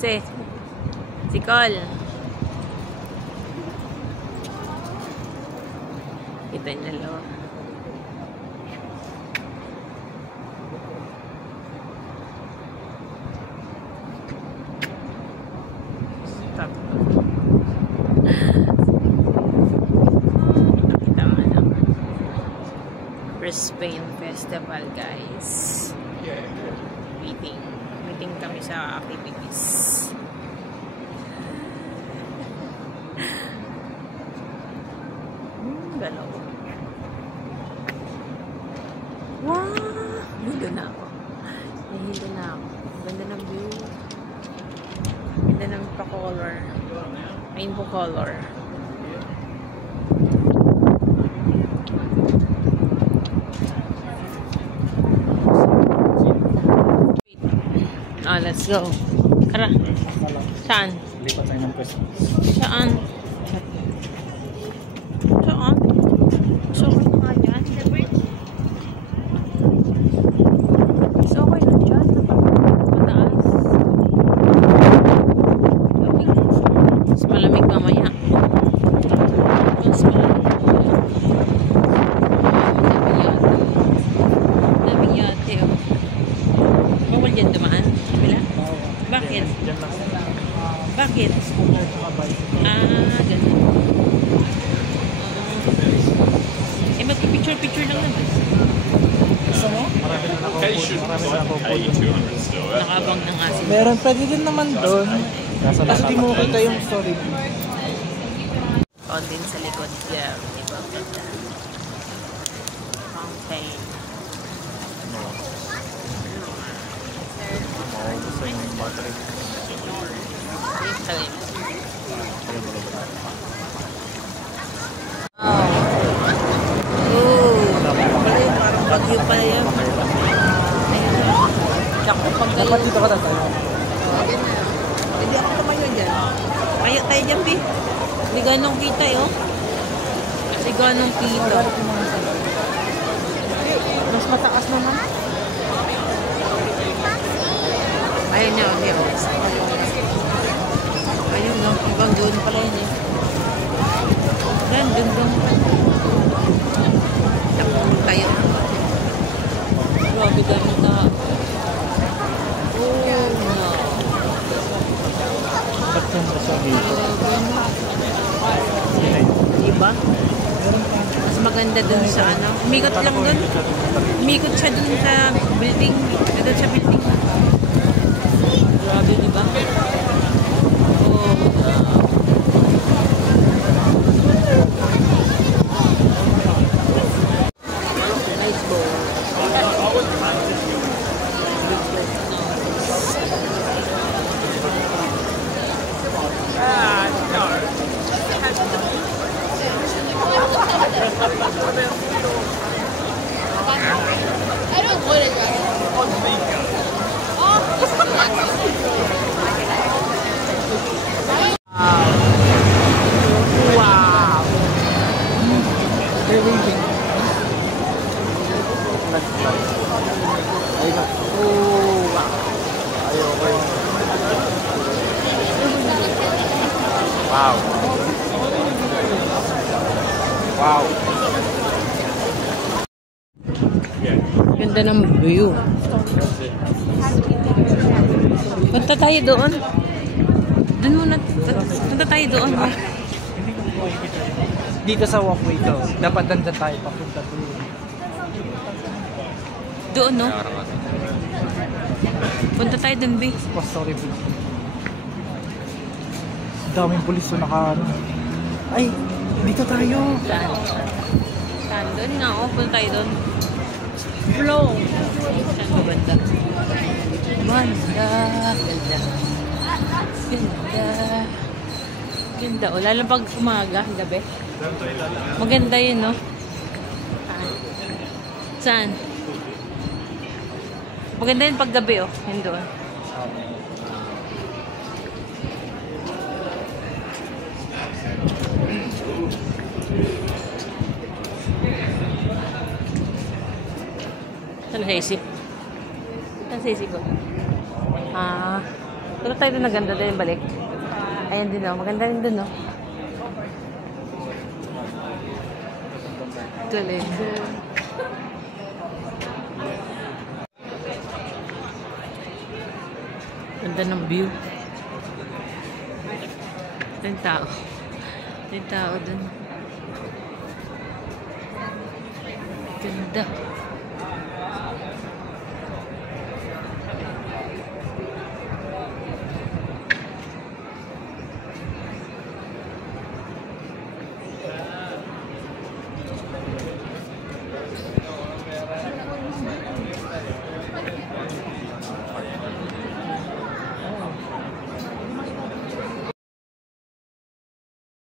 Si Col. Kita yung dalawa. Stop. Nakita mo na. Brisbane Festival, guys. Meeting kami sa activities. Galaw. Wow! Hilo na ako. Nahilo na ako. Ganda ng view. Ganda ng pa-color. Rainbow color. Oh, let's go. Tara. Saan? Lipat tayo ng pwesto. Saan? Saan? So, ano nga dyan? The bridge? So, okay lang dyan. Mataas. Lamig. Mas malamig mamaya. Mas malamig. Daming yate. Oh. Bawal dyan dumaan? Bila? Bakit? Bakit? Ganun. Magpipicture-picture lang naman. Gusto mo? Marami na nakapulpo. Nakabang ng asin. Meron, pwede din naman doon. Kasi di mo kita yung story. On din sa likod niya. Diba? Fountain. Gusto yung battery. Salim. Parang bagyo pa yan. Ayun na. Tsaka pag Dapat dito ka tayo. Ayan na. Hindi ako tumayo dyan. Kaya tayo dyan, Pi. Hindi ganong kita, oh. Hindi ganong kita. Mas mataas naman. Ayun niya, okay. Ayun, no. Ibang doon pala yun, eh. Yan, dun pa. Tapos tayo. Grabe dami na. Oh, no. Ba't yung basa dito? Diba? Mas maganda dun sa ano. Umikot lang dun. Umikot siya dun sa building. Dun sa building. Grabe, diba? Oh, no. Nice bowl. I don't want it, guys. Wow. They're waving. Ayun na. Oh, wow. Ayoko. Wow. Wow. Ganda ng view. Punta tayo doon. Doon muna. Punta tayo doon. Dito sa walkway to. Dapat nandyan tayo papunta doon. Doon, no? Punta tayo doon, B. Sorry, B. Daming pulis na naka... Ay, dito tayo. Saan? Saan? Doon nga, oh. Punta tayo doon. Flow. Saan ba banda? Banda. Ganda. Ganda. Ganda. O, lalo pag umaga, gabi. Maganda yun, no? Saan? Maganda yun pag gabi, oh. Yun doon. Saan sa isip? Saan sa isip ko? Ah. Pero tayo doon na ganda din balik. Ayan din oh. Maganda rin doon oh. Talaga. Ganda ng view. Ito yung tao. Ito yung tao dun. Ganda.